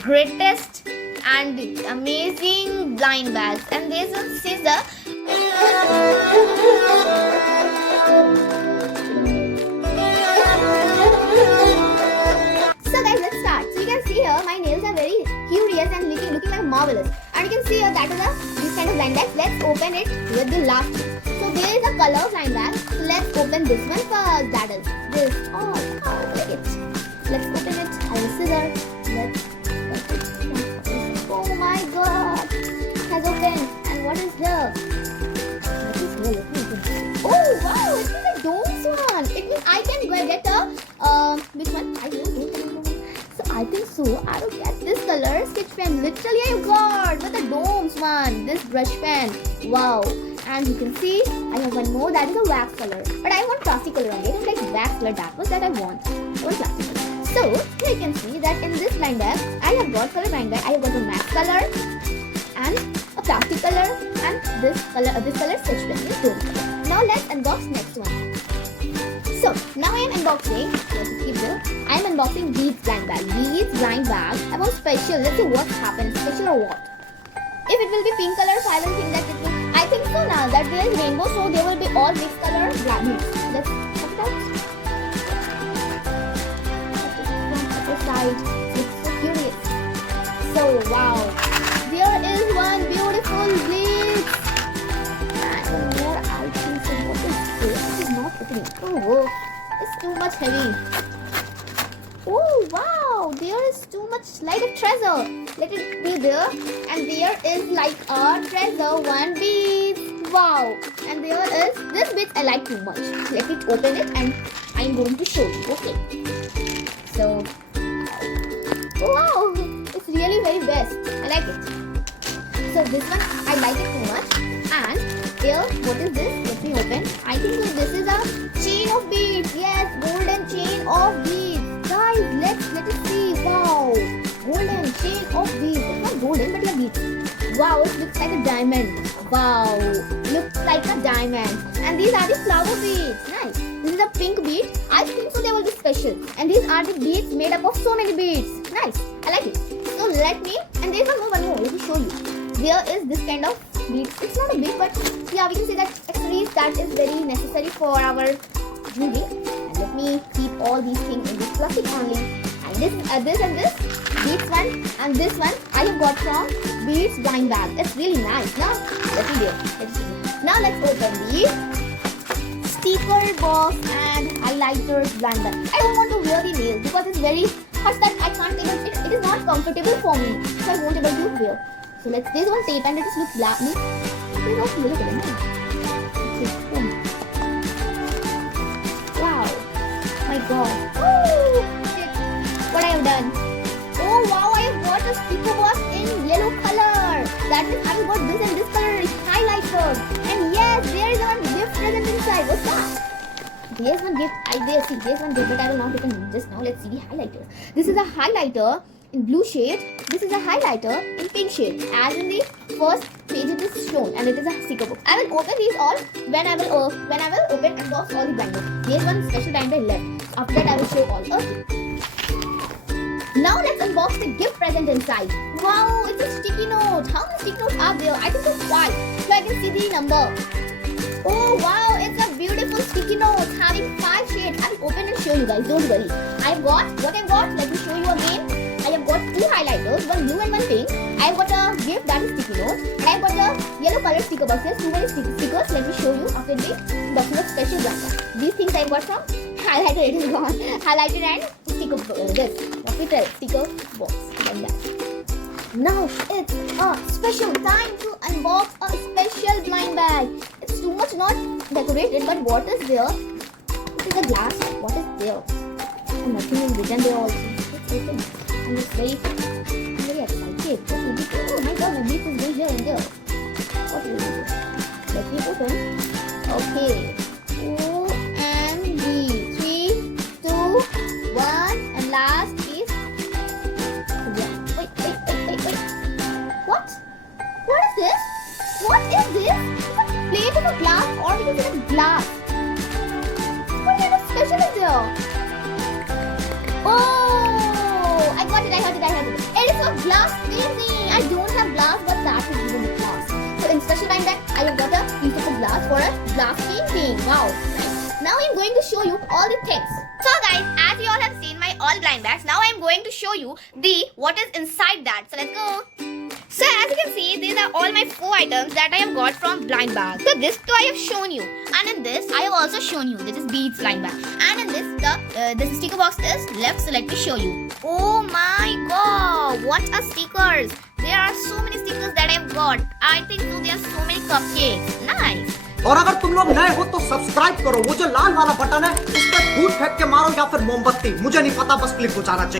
greatest and amazing blind bags. And there's a scissor. So guys, let's start. So you can see here my nails are very curious and looking like marvelous. And you can see here that is this kind of blind bag. Let's open it with the last one. So there is a color blind bag. So let's open this one first. That is this. Oh, look at it. Let's open it. I will scissor. Let's open it. Oh my god. It has opened. And what is here? What is here? Let me open. Oh wow, it is a domes one. It means I can get a which one? I don't know. So I think so. I will get this color sketch pen. Literally I got with the domes one. This brush pen. Wow. And you can see I have one more, that is a wax color. But I want plastic color only. I don't like wax color, that was that I want. Or plastic color. So here you can see that in this blind bag I have got color blind bag. I have got a wax color and a plastic color and this color sketch pen is dome color. Now let's unbox next one. So now I am unboxing. Let's keep there. I am unboxing Beads blind bag. Beads blind bag. I want special. Let's see what happens. Special or what? If it will be pink color, so I will think that it will. I think so now that there is rainbow, so there will be all mixed color beads. Let's check it out. From the side. It's so curious. So wow, there is one beautiful bead. And more I think so. What is this? It is not opening. Oh, it's too much heavy. Oh wow, there is too much like a treasure. Let it be there. And there is like a treasure, one bead. Wow. And there is this bead I like too much. Let it open it and I'm going to show you. Okay. So wow, it's really very best. I like it. So this one I like it too much. And here, what is this? Let me open. I think so this is a chain of beads. Yes, golden chain of beads. Guys, let us see. Wow, golden chain of beads. It's not golden, but yeah, beads. Wow, it looks like a diamond. Wow, looks like a diamond. And these are the flower beads. Nice. This is a pink bead. I think so they will be special. And these are the beads made up of so many beads. Nice. I like it. So let me. And there is one more. Let me show you. There is this kind of beads. It's not a bead, but yeah, we can say that accessories that is very necessary for our jewelry. And let me keep all these things in this plastic only. And this and this beads one and this one I have got from Beads blind bag. It's really nice. Now let me do it. Now let's open the sticker box and highlighters blind bag. I don't want to wear the nails because it's very hot that I can't able. It is not comfortable for me, so I won't able to wear. So let's this one tape and it just looks black. It is not look at it. Wow. My god. Oh, shit. What I have done. Oh wow, I have got a sticker box in yellow color. That means I have got this and this color highlighter. And yes, there is one gift present inside. What's that? There's one gift. There's one gift, but I will not open it just now. Let's see the highlighter. This is a highlighter in blue shade. This is a highlighter in pink shade. As in the first page it is shown, and it is a sticker book. I will open these all when I will open and box all the binders. There's one special binder left. After that I will show all. Okay. Now let's unbox the gift present inside. Wow, it's a sticky note. How many sticky notes are there? I think it's 5. So I can see the number. Oh wow, it's a beautiful sticky note having 5 shades. I will open and show you guys. Don't worry. I've got what I've got. Let me show you again. I have got 2 highlighters, one blue and one pink. I have got a gift that is sticky note. And I have got a yellow color sticker boxes. Too many stickers. Let me show you after the boxes of special brand. These things I got from highlighter. It is gone. Highlighter and sticker this. Capital sticker box like that. Now it's a special time to unbox a special blind bag. It's too much not decorated, but what is there? It is a glass. What is there? And nothing is written there also. It's open. And it's very excited. What will be there? Oh my god, my beef is going here and there. What will be there? Let me open. Okay. O and B. 3, 2, 1, and last is. Wait. What? What is this? What is this? Is it a plate of a glass or is it a glass? What kind of special is there? Oh, I got it. It is so glass? Amazing! I don't have glass, but that will give me glass. So in special time that I have got a piece of a glass for a glass painting. Wow! Nice. Now I'm going to show you all the things. So guys, as you all have seen my all blind bags, now I'm going to show you the what is inside that. So let's go. So as you can see, these are all my 4 items that I have got from blind bag. So this too I have shown you, and in this I have also shown you. This is beads blind bag, and in this this sticker box is left. So let me show you. Oh my god, what a stickers! There are so many stickers that I have got. I think so there are so many cupcakes. Nice. और अगर तुम लोग नए हो तो subscribe करो, वो जो लाल वाला बटन है उस पर धूल फेंक के मारो या फिर मोमबत्ती, मुझे नहीं पता, बस क्लिक हो जाना चाहिए।